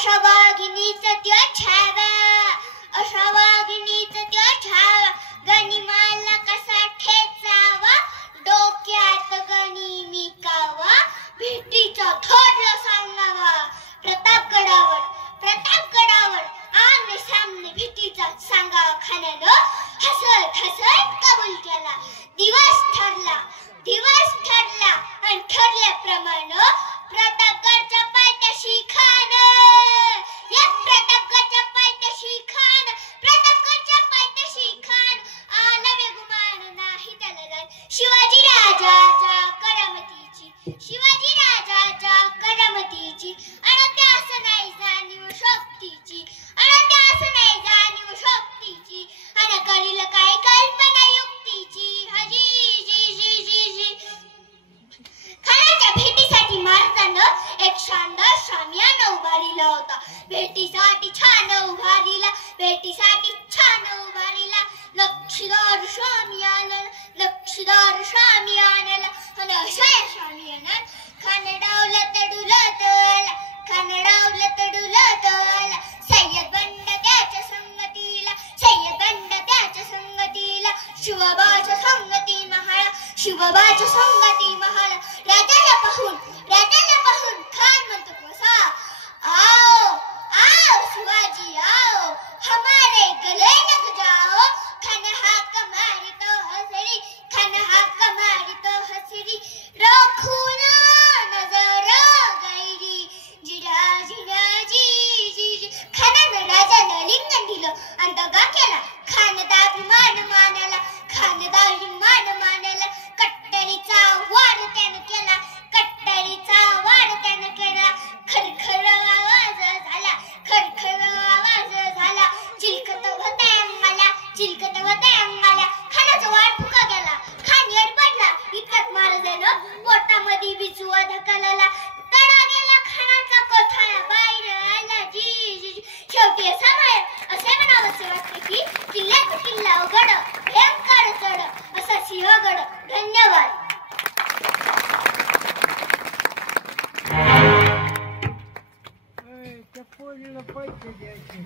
अशा वाघिणीचा त्यो छावा, अशा वाघिणीचा त्यो छावा, गनिमाला कसा ठेचावा, डोक्यात गणी मिकावा, भेटीचा थोडला सांगावा. प्रतापगडावर आमने सामने भेटीचा सांगावा खाण्यानं हसत हसत कबूल केला. दिवस ठरला आणि ठरल्याप्रमाणे प्रतापगडच्या पायथ्याशी खान, या प्रतापगडच्या पायथ्याशी खान, प्रतापगडच्या पायथ्याशी खान, आला वेगुमान नाही त्याला जाण. शिवाजी राजाच्या करामतीची अनंत असं नाही जाणीव शक्तीची, अनंत असं नाही जाणीव शक्तीची, अन कळील काय कल्पना युक्तीची. हजी जी जी जी जी खानाच्या भेटीसाठी महाराजांनं एक शानदार शामियाना उभारिला होता. भेटीसाठी छान उभारिला, भेटीसाठी छान उभारिला. नक्षीदार शामियानाला आणि अशा या शामियानात खान डावला तडुलत आला, खान डावला तडुलत आला. सय्यद बंड त्याच्या संगतीला, सय्यद बंड त्याच्या संगतीला, शिवबाच्या संगती महाळा, शिवबाच्या संगती महाळा. राजाला पाहून खान म्हणतो कसा, आओ आओ शिवाजी आओ, हमारे गले लग जाओ. खान हाक मारितो हसरी, खान हाक मारितो हसरी, राखून नजर गैरी, जिरा जिरा जी जी जी. खानानं राजानं लिंगण दिलं आणि दगा केला. खानदा अभिमान मानाला, खानदा अभिमान मानाला. कट्टरीचा वाढ त्यानं केला, कट्टरीचा वाढ त्यानं केला. खरखर आवाज झाला, खरखर आवाज झाला. चिलकत होता अंगाला, चिलकत होता अंगाला. खानाचा वाढ फुका गेला, खान येड पडला. इतक्यात महाराजानं पोटामध्ये बिचुआ ढकलला. तडा गेला खानाचा कोथळा बाहेर आला. जी जी जी. शेवटी असे म्हणावंसे वाटते की किल्ल्याचा किल्ला अवघड, भयंकर चढ असा सिंहगड. धन्यवाद. त्या पोरीला पैसे द्यायचे.